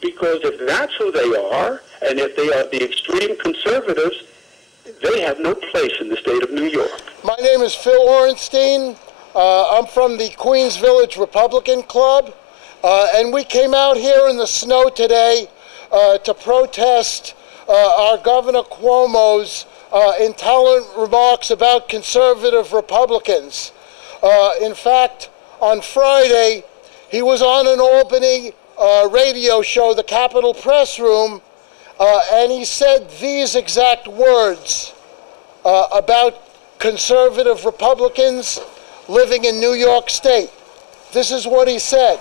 Because if that's who they are, and if they are the extreme conservatives, they have no place in the state of New York. My name is Phil Orenstein. I'm from the Queens Village Republican Club, and we came out here in the snow today to protest our Governor Cuomo's intolerant remarks about conservative Republicans. In fact, on Friday, he was on an Albany radio show, the Capitol Press Room, and he said these exact words about conservative Republicans living in New York State. This is what he said.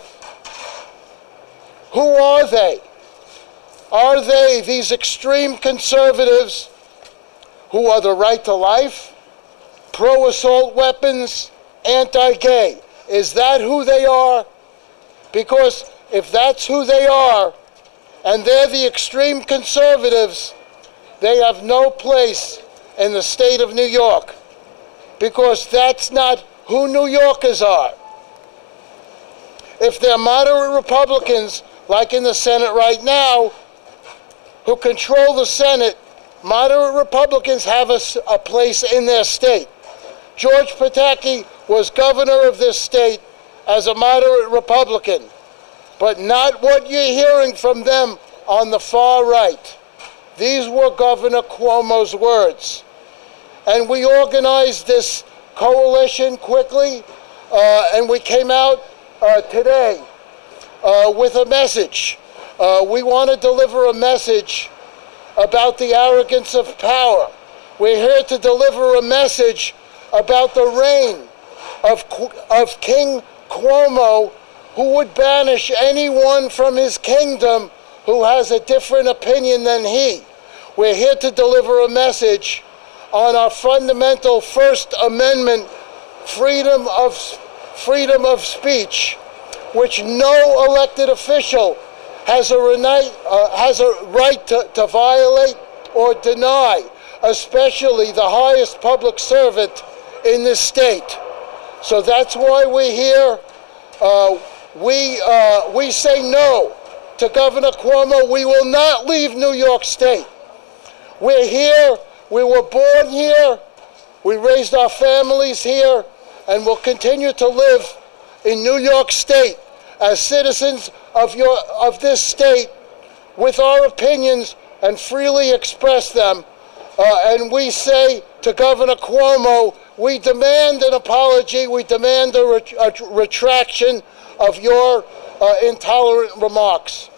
Who are they? Are they these extreme conservatives who are the right to life, pro-assault weapons, anti-gay? Is that who they are? Because if that's who they are, and they're the extreme conservatives, they have no place in the state of New York, because that's not who New Yorkers are. If they're moderate Republicans, like in the Senate right now, who control the Senate, moderate Republicans have a place in their state. George Pataki was governor of this state as a moderate Republican, but not what you're hearing from them on the far right. These were Governor Cuomo's words. And we organized this coalition quickly, and we came out today with a message. We want to deliver a message about the arrogance of power. We're here to deliver a message about the reign of King Cuomo, who would banish anyone from his kingdom who has a different opinion than he. We're here to deliver a message on our fundamental First Amendment freedom of speech, which no elected official has a right to violate or deny, especially the highest public servant in this state. So that's why we're here. We say no to Governor Cuomo. We will not leave New York State. We're here. We were born here. We raised our families here, and we'll continue to live in New York State as citizens of this state with our opinions and freely express them. And we say to Governor Cuomo, we demand an apology. We demand a retraction of your intolerant remarks.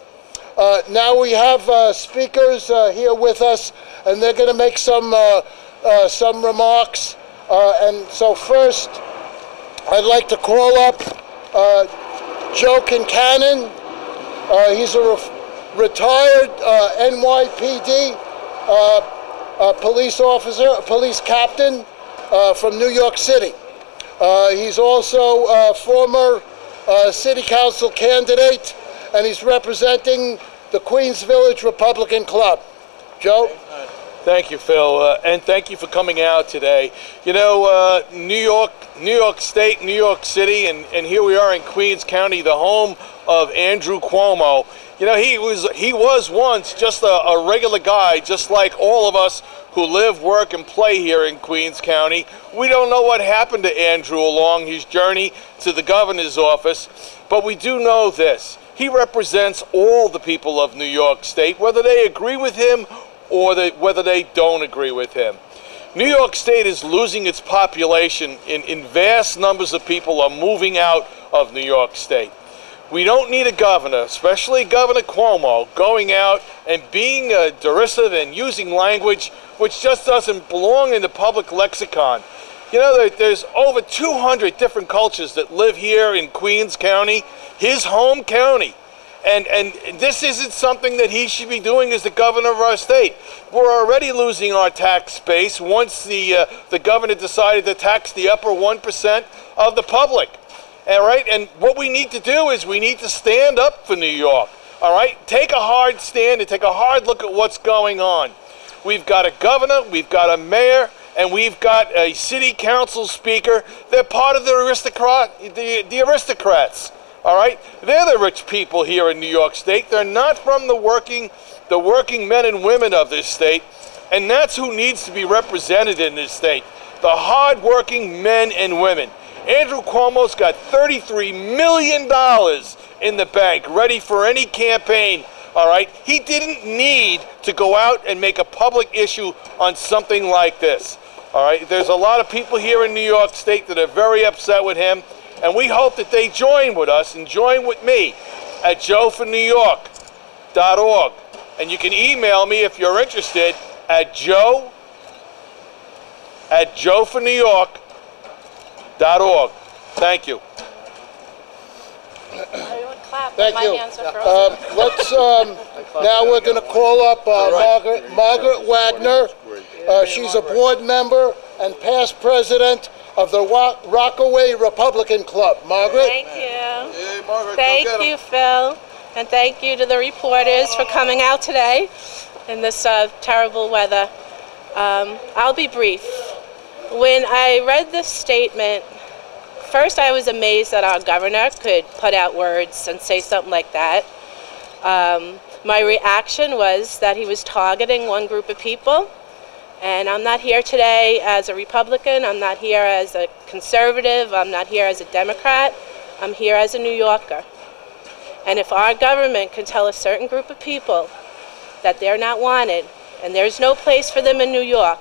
Now we have speakers here with us, and they're going to make some remarks. And so first, I'd like to call up Joe Kincannon. He's a retired NYPD police officer, police captain from New York City. He's also a former city council candidate, and he's representing the Queens Village Republican Club. Joe? Thank you, Phil, and thank you for coming out today. You know, New York State, New York City, and here we are in Queens County, the home of Andrew Cuomo. You know, he was once just a regular guy, just like all of us who live, work, and play here in Queens County. We don't know what happened to Andrew along his journey to the governor's office, but we do know this. He represents all the people of New York State, whether they agree with him or whether they don't agree with him. New York State is losing its population. In vast numbers of people are moving out of New York State. We don't need a governor, especially Governor Cuomo, going out and being derisive and using language which just doesn't belong in the public lexicon. You know, there's over 200 different cultures that live here in Queens County, his home county. And this isn't something that he should be doing as the governor of our state. We're already losing our tax base once the governor decided to tax the upper 1% of the public. All right, and what we need to do is we need to stand up for New York. All right, take a hard stand and take a hard look at what's going on. We've got a governor, we've got a mayor, and we've got a city council speaker. They're part of the aristocrats. All right, they're the rich people here in New York State. They're not from the working men and women of this state, and that's who needs to be represented in this state: the hard-working men and women. Andrew Cuomo's got $33 million in the bank, ready for any campaign. All right, he didn't need to go out and make a public issue on something like this. All right, there's a lot of people here in New York State that are very upset with him, and we hope that they join with us and join with me at joefornewyork.org. And you can email me if you're interested at joefornewyork.org. Thank you. Thank you. Now we're going to call up Margaret Wagner. She's a board member and past president of the Rockaway Republican Club. Margaret? Thank you. Hey, Margaret, thank you, Phil. And thank you to the reporters for coming out today in this terrible weather. I'll be brief. When I read this statement, first I was amazed that our governor could put out words and say something like that. My reaction was that he was targeting one group of people. And I'm not here today as a Republican, I'm not here as a conservative, I'm not here as a Democrat, I'm here as a New Yorker. And if our government can tell a certain group of people that they're not wanted and there's no place for them in New York,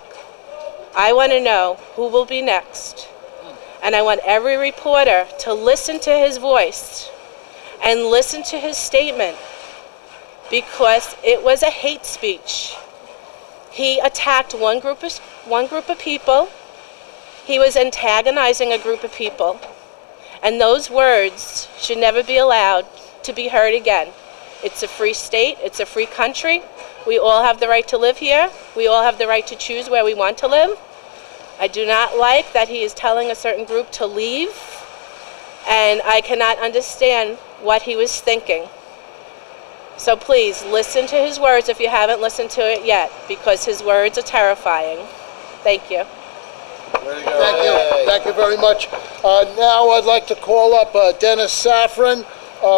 I want to know who will be next. And I want every reporter to listen to his voice and listen to his statement, because it was a hate speech. He attacked one group of people. He was antagonizing a group of people. And those words should never be allowed to be heard again. It's a free state. It's a free country. We all have the right to live here. We all have the right to choose where we want to live. I do not like that he is telling a certain group to leave, and I cannot understand what he was thinking. So please listen to his words if you haven't listened to it yet, because his words are terrifying. Thank you. Thank you. Thank you very much. Now I'd like to call up Dennis Safran,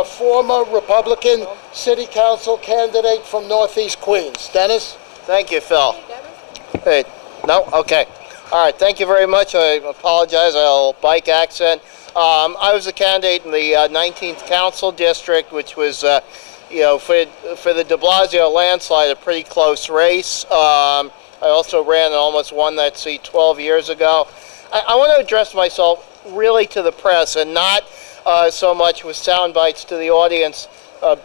former Republican City Council candidate from Northeast Queens. Dennis? Thank you, Phil. Hey, no? Okay. All right, thank you very much. I apologize, I have a little bike accent. I was a candidate in the 19th Council District, which was, for the de Blasio landslide, a pretty close race. I also ran and almost won that seat 12 years ago. I want to address myself really to the press and not so much with sound bites to the audience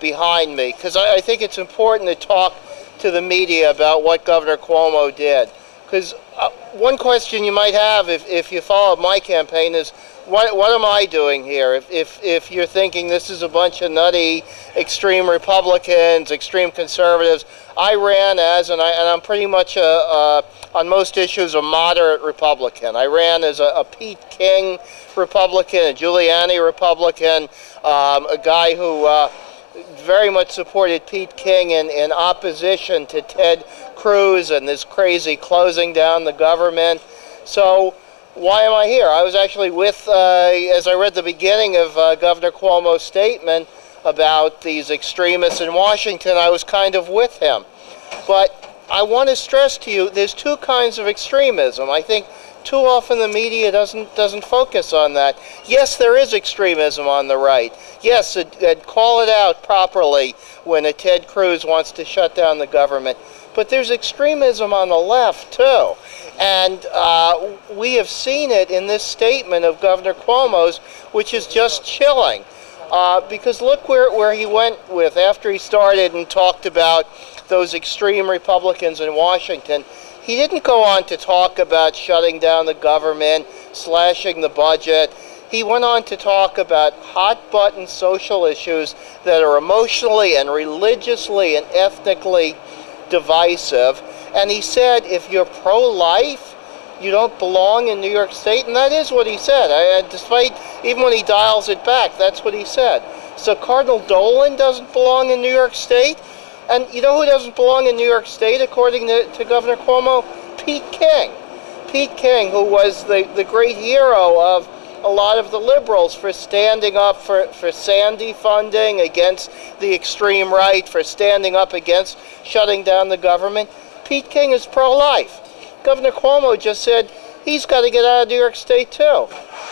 behind me, because I think it's important to talk to the media about what Governor Cuomo did. Because one question you might have if you follow my campaign is, what am I doing here? If you're thinking this is a bunch of nutty extreme Republicans, extreme conservatives, I ran as, and I'm pretty much on most issues a moderate Republican. I ran as a Pete King Republican, a Giuliani Republican, a guy who very much supported Pete King in opposition to Ted Cruz and this crazy closing down the government. So why am I here? I was actually with, as I read the beginning of Governor Cuomo's statement about these extremists in Washington, I was kind of with him. But I want to stress to you, there's two kinds of extremism. I think too often the media doesn't focus on that. Yes, there is extremism on the right. Yes, call it out properly when a Ted Cruz wants to shut down the government. But there's extremism on the left, too. And we have seen it in this statement of Governor Cuomo's, which is just chilling. Because look where he went with after he started and talked about those extreme Republicans in Washington. He didn't go on to talk about shutting down the government, slashing the budget. He went on to talk about hot-button social issues that are emotionally and religiously and ethnically divisive. And he said, if you're pro-life, you don't belong in New York State. And that is what he said. Despite, even when he dials it back, that's what he said. So Cardinal Dolan doesn't belong in New York State. And you know who doesn't belong in New York State, according to Governor Cuomo? Pete King. Pete King, who was the great hero of a lot of the liberals for standing up for Sandy funding, against the extreme right, for standing up against shutting down the government. Pete King is pro-life. Governor Cuomo just said he's got to get out of New York State too.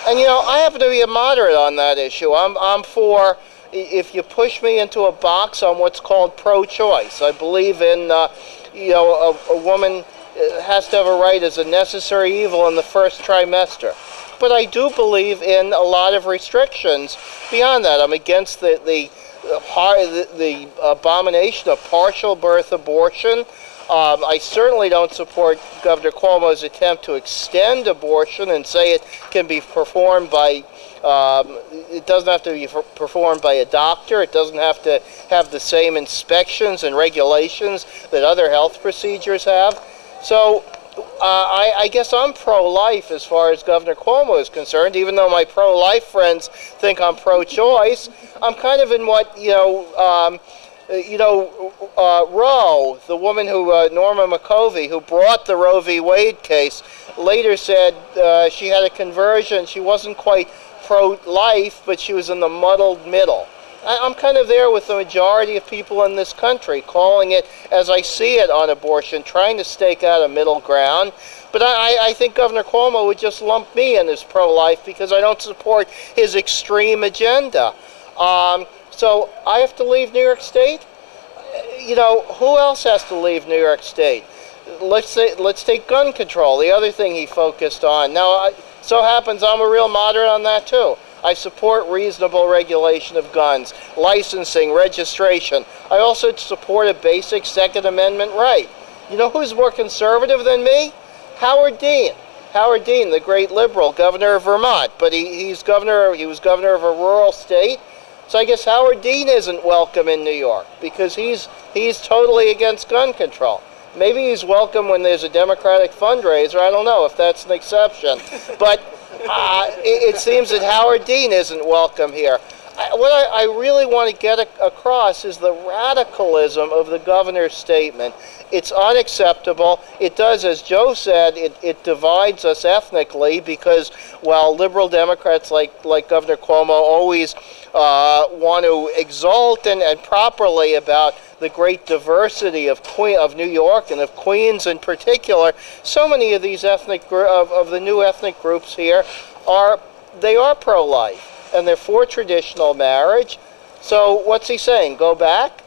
And you know, I happen to be a moderate on that issue. I'm for, if you push me into a box, on what's called pro-choice. I believe in, you know, a woman has to have a right as a necessary evil in the first trimester. But I do believe in a lot of restrictions beyond that. I'm against the abomination of partial birth abortion. I certainly don't support Governor Cuomo's attempt to extend abortion and say it can be performed by, it doesn't have to be performed by a doctor. It doesn't have to have the same inspections and regulations that other health procedures have. So I guess I'm pro-life as far as Governor Cuomo is concerned, even though my pro-life friends think I'm pro-choice. I'm kind of in what, Roe, the woman who, Norma McCovey, who brought the Roe v. Wade case, later said she had a conversion. She wasn't quite pro-life, but she was in the muddled middle. I'm kind of there with the majority of people in this country, calling it as I see it on abortion, trying to stake out a middle ground. But I think Governor Cuomo would just lump me in as pro-life because I don't support his extreme agenda. So I have to leave New York State? You know, who else has to leave New York State? Let's take gun control, the other thing he focused on. Now, so happens I'm a real moderate on that too. I support reasonable regulation of guns, licensing, registration. I also support a basic Second Amendment right. You know who's more conservative than me? Howard Dean. Howard Dean, the great liberal, governor of Vermont. But he was governor of a rural state. So I guess Howard Dean isn't welcome in New York because he's totally against gun control. Maybe he's welcome when there's a Democratic fundraiser. I don't know if that's an exception. But it seems that Howard Dean isn't welcome here. What I really want to get across is the radicalism of the governor's statement. It's unacceptable. It does, as Joe said, it divides us ethnically because while liberal Democrats like Governor Cuomo always want to exalt and properly about the great diversity of New York and of Queens in particular, so many of these of the new ethnic groups here are pro-life. And they're for traditional marriage. So what's he saying? Go back?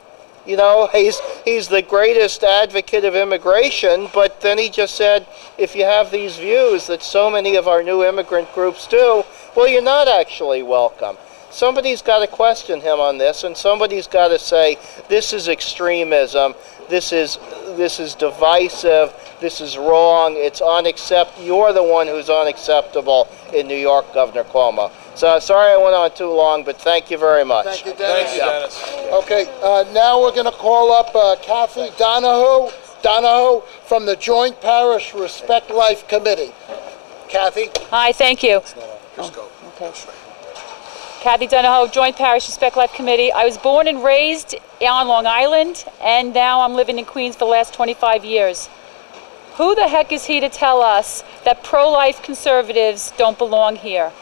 You know, he's the greatest advocate of immigration, but then he just said, if you have these views that so many of our new immigrant groups do, well, you're not actually welcome. Somebody's got to question him on this, and somebody's got to say, this is extremism, this is divisive, this is wrong, it's unacceptable. You're the one who's unacceptable in New York, Governor Cuomo. So sorry I went on too long, but thank you very much. Thank you, Dennis. Thank you, Dennis. Okay, now we're going to call up Kathy Donahoe from the Joint Parish Respect Life Committee. Kathy? Hi, thank you. Just go. Okay. Kathy Donahoe, Joint Parish Respect Life Committee. I was born and raised on Long Island, and now I'm living in Queens for the last 25 years. Who the heck is he to tell us that pro-life conservatives don't belong here?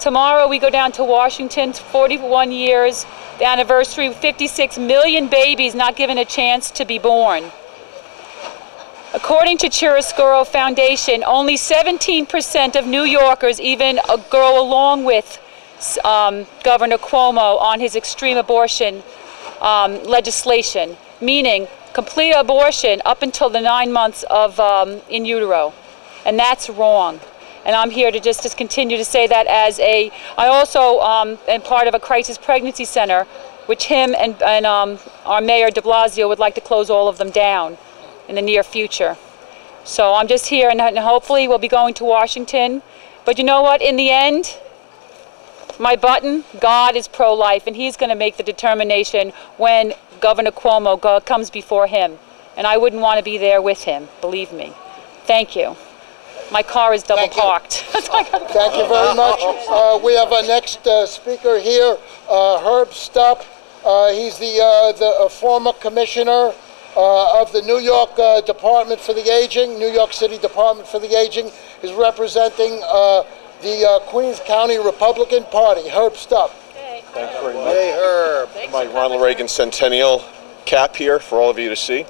Tomorrow we go down to Washington, 41 years, the anniversary of 56 million babies not given a chance to be born. According to Chiaroscuro Foundation, only 17% of New Yorkers even go along with Governor Cuomo on his extreme abortion legislation, meaning complete abortion up until the 9 months of in utero, and that's wrong. And I'm here to just continue to say that as I also am part of a crisis pregnancy center, which him and our Mayor de Blasio would like to close all of them down in the near future. So I'm just here, and hopefully we'll be going to Washington. But you know what? In the end, my button, God is pro-life, and he's going to make the determination when Governor Cuomo comes before him. And I wouldn't want to be there with him, believe me. Thank you. My car is double parked. Thank you very much. We have our next speaker here, Herb Stupp. He's the former commissioner of the New York Department for the Aging, New York City Department for the Aging. He's representing the Queens County Republican Party. Herb Stubb. Okay. Thank you very much. Hey, Herb. My Ronald Reagan Centennial cap here for all of you to see.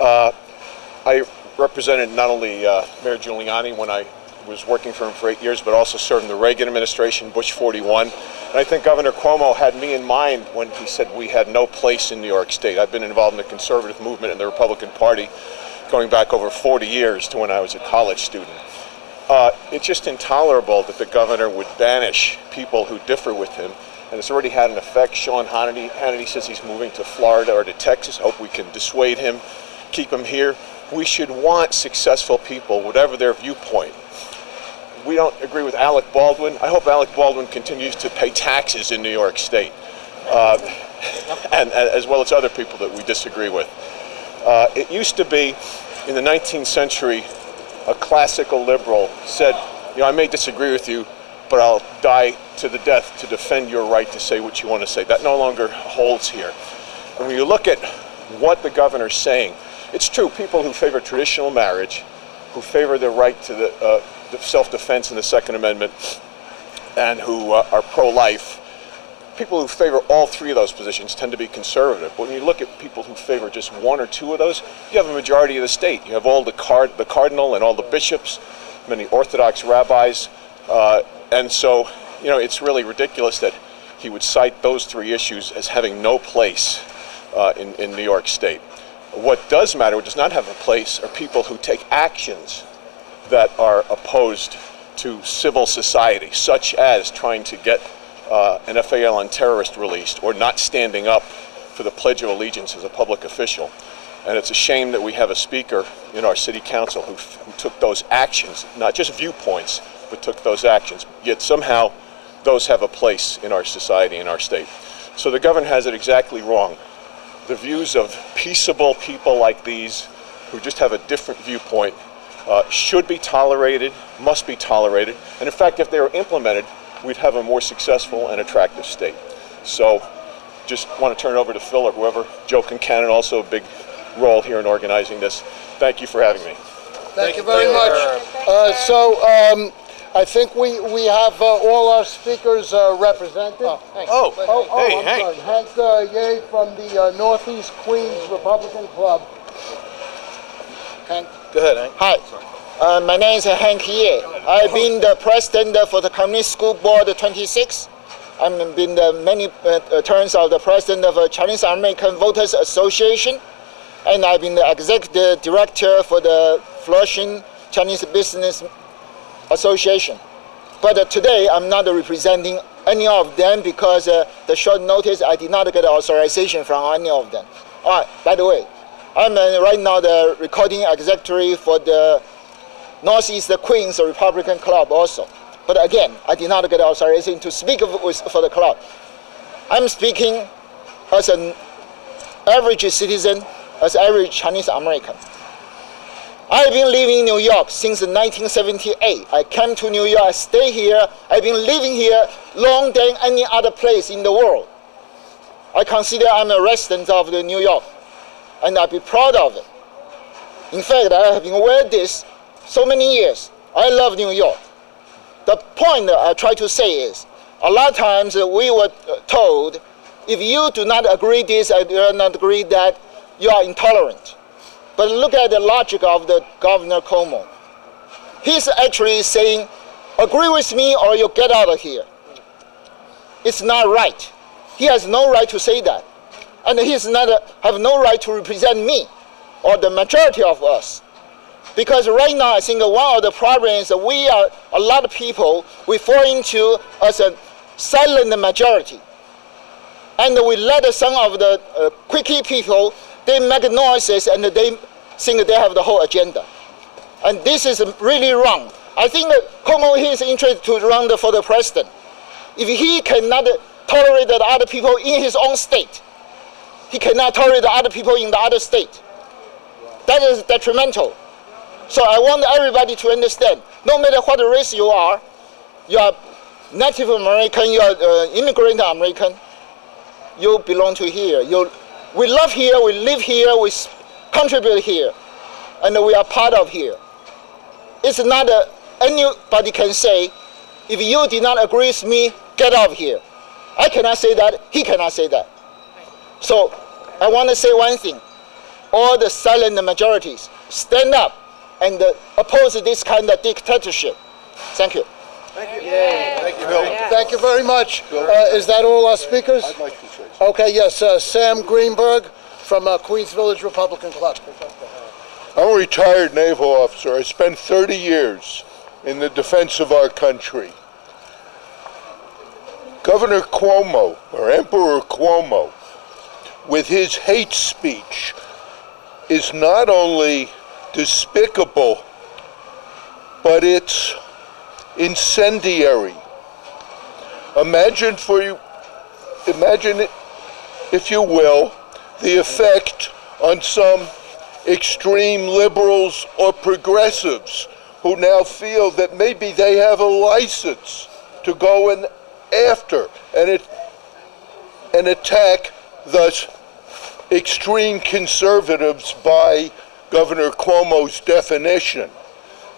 I represented not only Mayor Giuliani when I was working for him for 8 years, but also served in the Reagan administration, Bush 41. And I think Governor Cuomo had me in mind when he said we had no place in New York State. I've been involved in the conservative movement in the Republican Party going back over 40 years to when I was a college student. It's just intolerable that the governor would banish people who differ with him, and it's already had an effect. Sean Hannity says he's moving to Florida or to Texas. Hope we can dissuade him, keep him here. We should want successful people, whatever their viewpoint. We don't agree with Alec Baldwin. I hope Alec Baldwin continues to pay taxes in New York State, and as well as other people that we disagree with. It used to be, in the 19th century, a classical liberal said, you know, I may disagree with you, but I'll die to the death to defend your right to say what you want to say. That no longer holds here. And when you look at what the governor's saying, it's true, people who favor traditional marriage, who favor the right to the self-defense in the Second Amendment, and who are pro-life, people who favor all three of those positions tend to be conservative. But when you look at people who favor just one or two of those, you have a majority of the state. You have all the cardinal and all the bishops, many Orthodox rabbis, and so, you know, it's really ridiculous that he would cite those three issues as having no place in New York State. What does matter, what does not have a place, are people who take actions that are opposed to civil society, such as trying to get an FAL on terrorist released, or not standing up for the Pledge of Allegiance as a public official. And it's a shame that we have a speaker in our city council who took those actions, not just viewpoints, but took those actions. Yet somehow those have a place in our society, in our state. So the governor has it exactly wrong. The views of peaceable people like these, who just have a different viewpoint, should be tolerated, must be tolerated. And in fact, if they were implemented, we'd have a more successful and attractive state. So just want to turn it over to Phil or whoever. Joe Concannon, also a big role here in organizing this. Thank you for having me. Thank you very much. I think we have all our speakers represented. Hey, Hank. Sorry. Hank Ye from the Northeast Queens Republican Club. Hank. Go ahead, Hank. Hi, my name is Hank Ye. I've been the president for the Communist School Board 26. I've been the many terms of the president of the Chinese American Voters Association, and I've been the executive director for the Flourishing Chinese Business Association. But today I'm not representing any of them because the short notice I did not get authorization from any of them. By the way, I'm right now the recording executive for the Northeast Queens Republican Club also. But again, I did not get authorization to speak for the club. I'm speaking as an average citizen, as average Chinese American. I've been living in New York since 1978. I came to New York, I stay here. I've been living here longer than any other place in the world. I consider I'm a resident of the New York, and I'll be proud of it. In fact, I have been wearing this so many years. I love New York. The point that I try to say is, a lot of times we were told, if you do not agree this, I do not agree that, you are intolerant. But look at the logic of the Governor Cuomo. He's actually saying, agree with me or you get out of here. It's not right. He has no right to say that. And he have no right to represent me or the majority of us. Because right now, I think one of the problems is we are, a lot of people, we fall into as a silent majority. And we let some of the quickie people, they make noises and they think they have the whole agenda. And this is really wrong. I think that Cuomo is interested to run for the president. If he cannot tolerate the other people in his own state, he cannot tolerate the other people in the other state. That is detrimental. So I want everybody to understand, no matter what race you are Native American, you are immigrant American, you belong to here. We love here, we live here, we contribute here, and we are part of here. It's not anybody can say if you did not agree with me, get out of here. I cannot say that. He cannot say that. So I want to say one thing. All the silent majorities, stand up and oppose this kind of dictatorship. Thank you. Thank you. Thank you, Bill. Thank you very much. Is that all our speakers? I'd like to say something. Okay, yes. Sam Greenberg from Queens Village Republican Club. I'm a retired naval officer. I spent 30 years in the defense of our country. Governor Cuomo, or Emperor Cuomo, with his hate speech, is not only despicable, but it's incendiary. Imagine, if you will, the effect on some extreme liberals or progressives who now feel that maybe they have a license to go and after and attack thus extreme conservatives by Governor Cuomo's definition.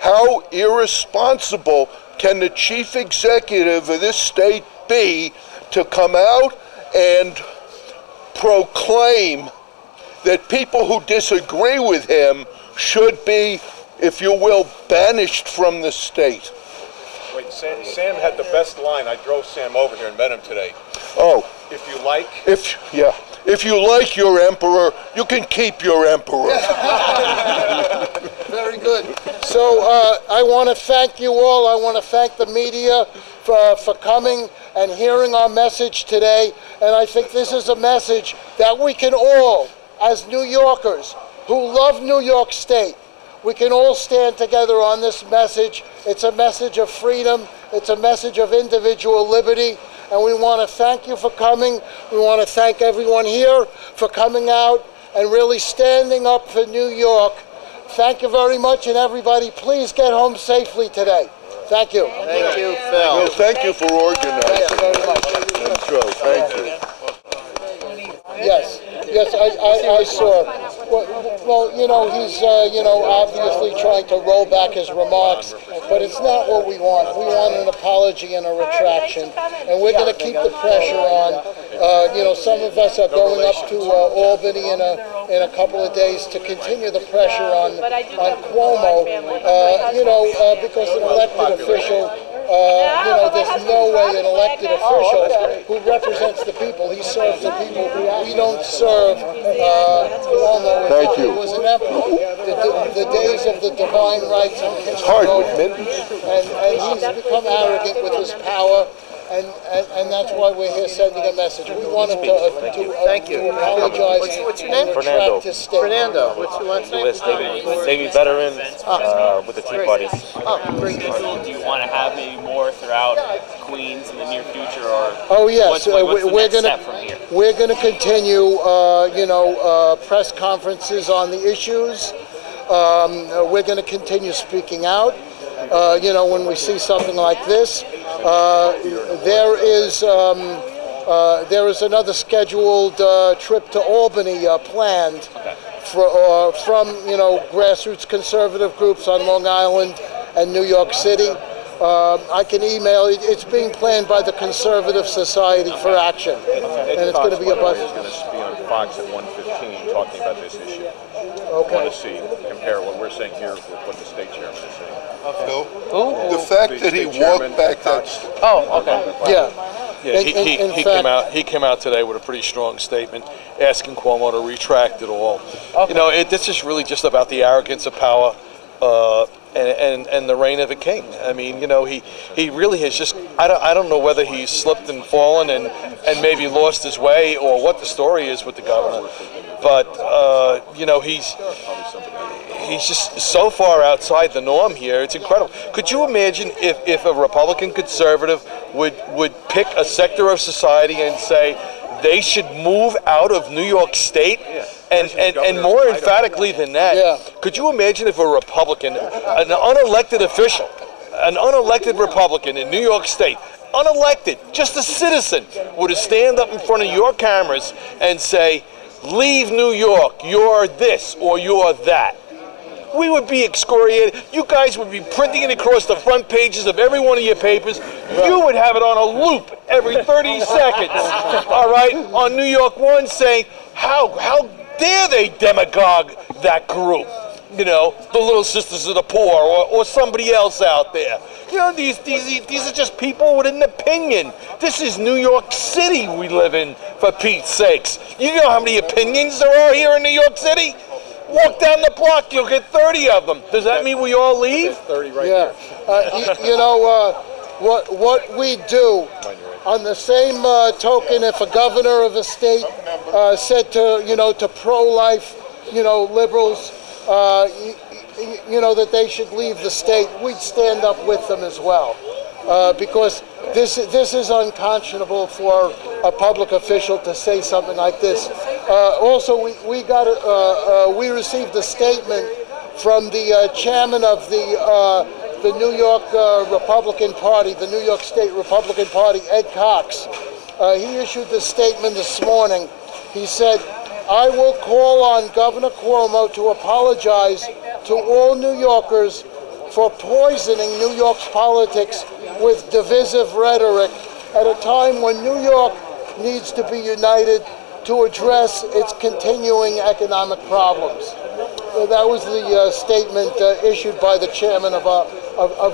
How irresponsible can the chief executive of this state be to come out and proclaim that people who disagree with him should be, if you will, banished from the state? Wait, Sam had the best line. I drove Sam over here and met him today. Oh. If you like. If you like your emperor, you can keep your emperor. Very good. So I want to thank you all. I want to thank the media for coming and hearing our message today. And I think this is a message that we can all, as New Yorkers who love New York State, we can all stand together on this message. It's a message of freedom. It's a message of individual liberty. And we want to thank you for coming. We want to thank everyone here for coming out and really standing up for New York. Thank you very much, and everybody, please get home safely today. Thank you. Thank you, Phil. Well, thank you for organizing. Thank you very much. And so, thank you. Yes, I saw. Well, you know, he's, obviously trying to roll back his remarks, but it's not what we want. We want an apology and a retraction, and we're going to keep the pressure on. Some of us are going up to Albany in a couple of days to continue the pressure on Cuomo, because an elected official, there's no way an elected official who represents the people, he serves the people. We don't serve Cuomo. Thank you. He was an emperor. The days of the divine rights and It's hard with mittens. and he's become arrogant with his power. And that's why we're here sending a message. We want him to apologize What's your and name? retract his statement. Fernando. What's your last name? Navy veteran with the Tea Party. Do you want to have maybe more throughout Queens in the near future, or Oh yes, what's the next step from here? we're gonna continue, press conferences on the issues. We're gonna continue speaking out. When we see something like this, there is another scheduled trip to Albany planned from grassroots conservative groups on Long Island and New York City. I can email it. It's being planned by the Conservative Society for Action, and it's going to be a bus. Is going to be on Fox at 1:15 talking about this issue. Okay. I want to compare what we're saying here with what the state chairman is saying. Phil, the fact that he walked back that. Oh, okay. Yeah. Yeah, In he came out today with a pretty strong statement asking Cuomo to retract it all. Okay. This is really just about the arrogance of power and the reign of a king. I mean, he really has just, I don't know whether he's slipped and fallen and maybe lost his way or what the story is with the governor. But, he's just so far outside the norm here. It's incredible. Could you imagine if a Republican conservative would pick a sector of society and say they should move out of New York State? And more emphatically than that, could you imagine if a Republican, an unelected official, an unelected Republican in New York State, unelected, just a citizen, would stand up in front of your cameras and say, leave New York, you're this or you're that? we would be excoriated. You guys would be printing it across the front pages of every one of your papers. You would have it on a loop every 30 seconds, all right, on New York One saying, how dare they demagogue that group? You know, the Little Sisters of the Poor, or somebody else out there. You know, these are just people with an opinion. This is New York City we live in, for Pete's sakes. You know how many opinions there are here in New York City? Walk down the block, you'll get 30 of them. Does that mean we all leave? 30 right yeah. You know, what we do, on the same token, if a governor of a state said to, you know, to pro-life, you know, liberals, you know, that they should leave the state, we'd stand up with them as well, because this is unconscionable for a public official to say something like this. Also, we received a statement from the chairman of the New York Republican Party, the New York State Republican Party, Ed Cox. He issued this statement this morning. He said, "I will call on Governor Cuomo to apologize to all New Yorkers for poisoning New York's politics with divisive rhetoric at a time when New York needs to be united to address its continuing economic problems." That was the statement issued by the chairman of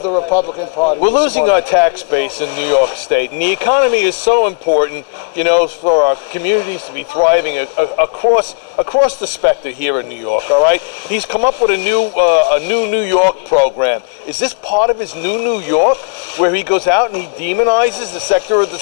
the Republican Party. We're losing our tax base in New York State, and the economy is so important, you know, for our communities to be thriving across the spectrum here in New York. All right, he's come up with a new New York program. Is this part of his new New York, where he goes out and he demonizes the sector of the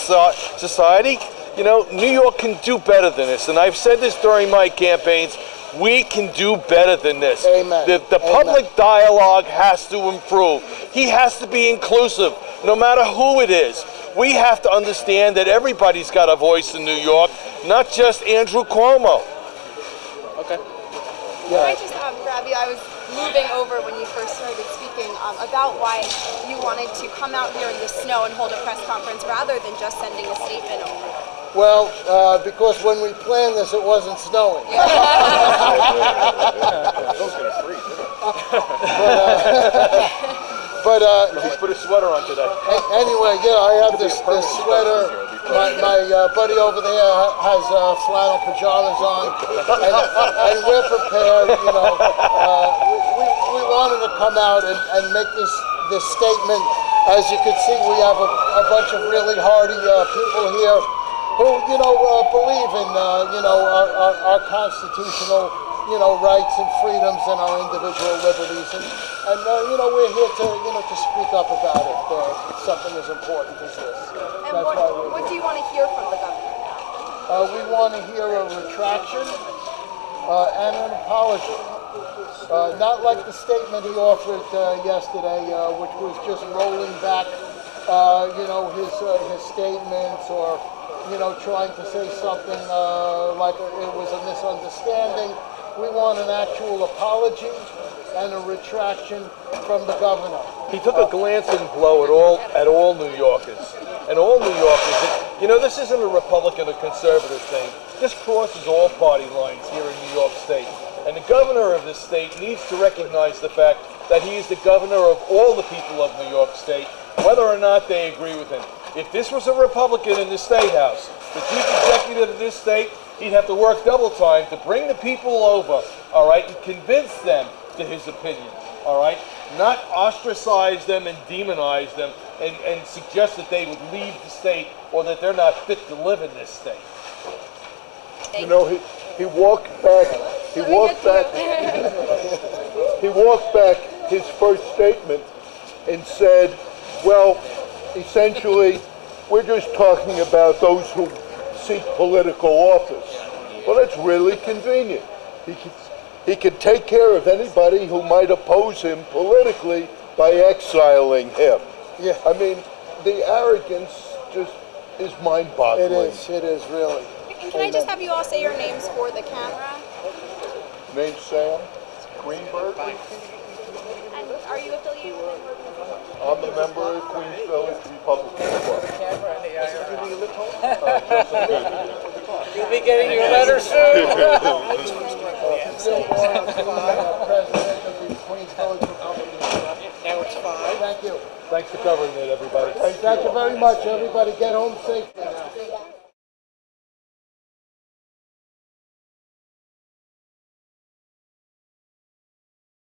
society? You know, New York can do better than this, and I've said this during my campaigns. We can do better than this. Amen. The public dialogue has to improve. He has to be inclusive, no matter who it is. We have to understand that everybody's got a voice in New York, not just Andrew Cuomo. Okay. Yeah. Can I just grab you? I was moving over when you first started speaking about why you wanted to come out here in the snow and hold a press conference rather than just sending a statement over. Well, because when we planned this, it wasn't snowing. I was going to freeze. But he's put a sweater on today. Anyway, yeah, I have this sweater. My buddy over there has flannel pajamas on, and we're prepared. You know, we wanted to come out and make this statement. As you can see, we have a bunch of really hardy people here who, you know, believe in, you know, our constitutional, you know, rights and freedoms and our individual liberties. And you know, we're here to, you know, to speak up about it. Something as important as this. And what do you want to hear from the governor now? We want to hear a retraction and an apology. Not like the statement he offered yesterday, which was just rolling back, you know, his statements, or, you know, trying to say something like it was a misunderstanding. We want an actual apology and a retraction from the governor. He took a glancing blow at all New Yorkers. And all New Yorkers, you know, this isn't a Republican or conservative thing. This crosses all party lines here in New York State. And the governor of this state needs to recognize the fact that he is the governor of all the people of New York State, whether or not they agree with him. If this was a Republican in the State House, the chief executive of this state, he'd have to work double time to bring the people over, all right, and convince them to his opinion, all right? Not ostracize them and demonize them and suggest that they would leave the state or that they're not fit to live in this state. You know, he walked back his first statement and said, well, essentially, we're just talking about those who seek political office. Well, that's really convenient. He could take care of anybody who might oppose him politically by exiling him. Yeah. I mean, the arrogance just is mind-boggling. It is really. Can I just have you all say your names for the camera? Name Sam Greenberg. And are you affiliated with I'm a member of Queensville Republican Party. You'll be getting your letter soon. President of the for covering it, everybody. Thank you very much, everybody. Get home safe.